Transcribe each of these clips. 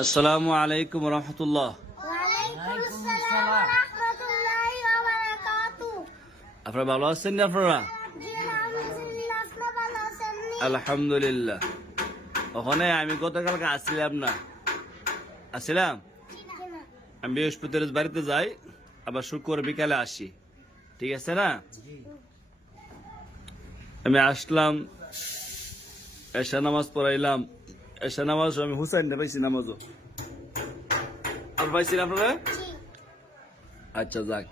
আসসালামু আলাইকুম রহমতুল্লাহ। আপনারা ভালো আছেন? আপনারা আলহামদুলিল্লাহ। ওখানে আমি গতকালকে আসছিলাম না, আসছিলাম আমি বৃহস্পতিবার বাড়িতে যাই, আবার শুক্রবার বিকালে আসি, ঠিক আছে না? আমি আসলাম, এশা নামাজ পড়াইলাম, এশা নামাজ আমি হুসাইন পাইছি নামাজও আর পাইছি না আপনারা? আচ্ছা যাক,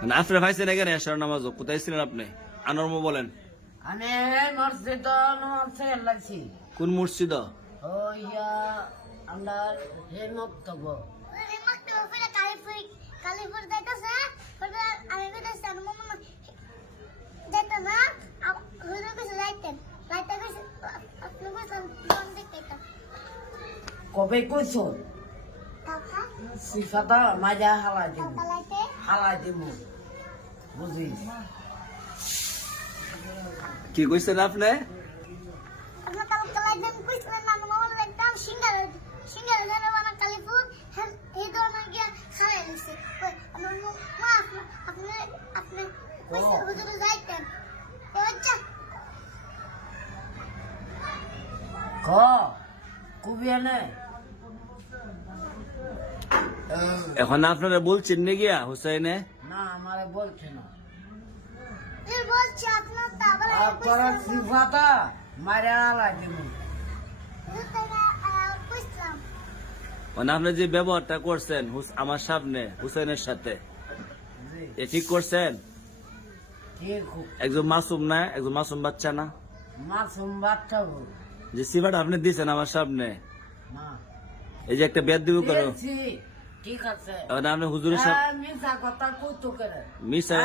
মানে আপনারা পাইছেন এখানে এশার নামাজও। কোথায় ছিলেন আপনি? আনর্ম বলেন। আমি মসজিদ লাগছি। কোন মসজিদ? আমরা মক্তব কবে কইছ সিফাতা মাজা হালাই দিব বুঝিস কি কইছেন আপনি? এখন আপনারা বলছেন নি গিয়া হুসাইনে? না আমারে বলছে না, মানে আপনি যে ব্যবহারটা করছেন আমার সামনে হুসাইনের সাথে, এ ঠিক করছেন? একজন মাসুম না, একজন মাসুম বাচ্চা না? মাসুম বাচ্চা যে সিফাটা আপনি দিচ্ছেন আমার সামনে, এই যে একটা বেদ দিব করো, ঠিক আছে। আপনি হুজুরের সাথে মিশা কথা কইতো করে মিশা,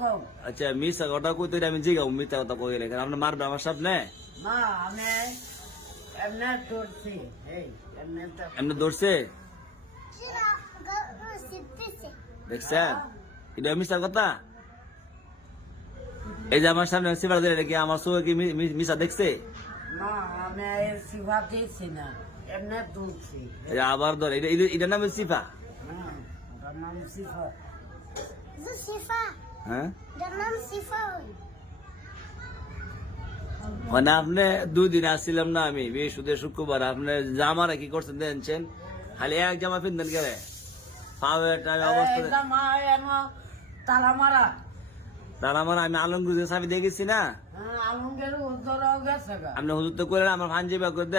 কও আচ্ছা মিশা কথা কইতে আমি জিগাও মিথ্যা কথা কইলে কেন আপনি মারবে আমার সামনে? না আমি এমনি ধরছি, এমনি ধরছে দেখছেন? এটা মিশা কথা। এই যে আমার সামনে সিফার দিলে কি আমার চোখে কি মিশা দেখছে? না আমি সিফা দিচ্ছি না, এমনি তুলছি। আবার ধর, এটা নামে সিফা? নাম সিফা। হ্যাঁ, মানে আপনি 2 দিন আসছিলাম না আমি, বৃহস্পতি শুক্রবার। আপনি জামারা কি করছেন দেখছেন? খালি এক জামা পিনতেন গেলে পাওয়ার অবস্থা তালা মারা তার আমার আমি আলমগুজের চাবি দেখেছি না, আলমগের উত্তর গেছে। আপনি হুজুর তো করে আমার ভাঞ্জি বা করে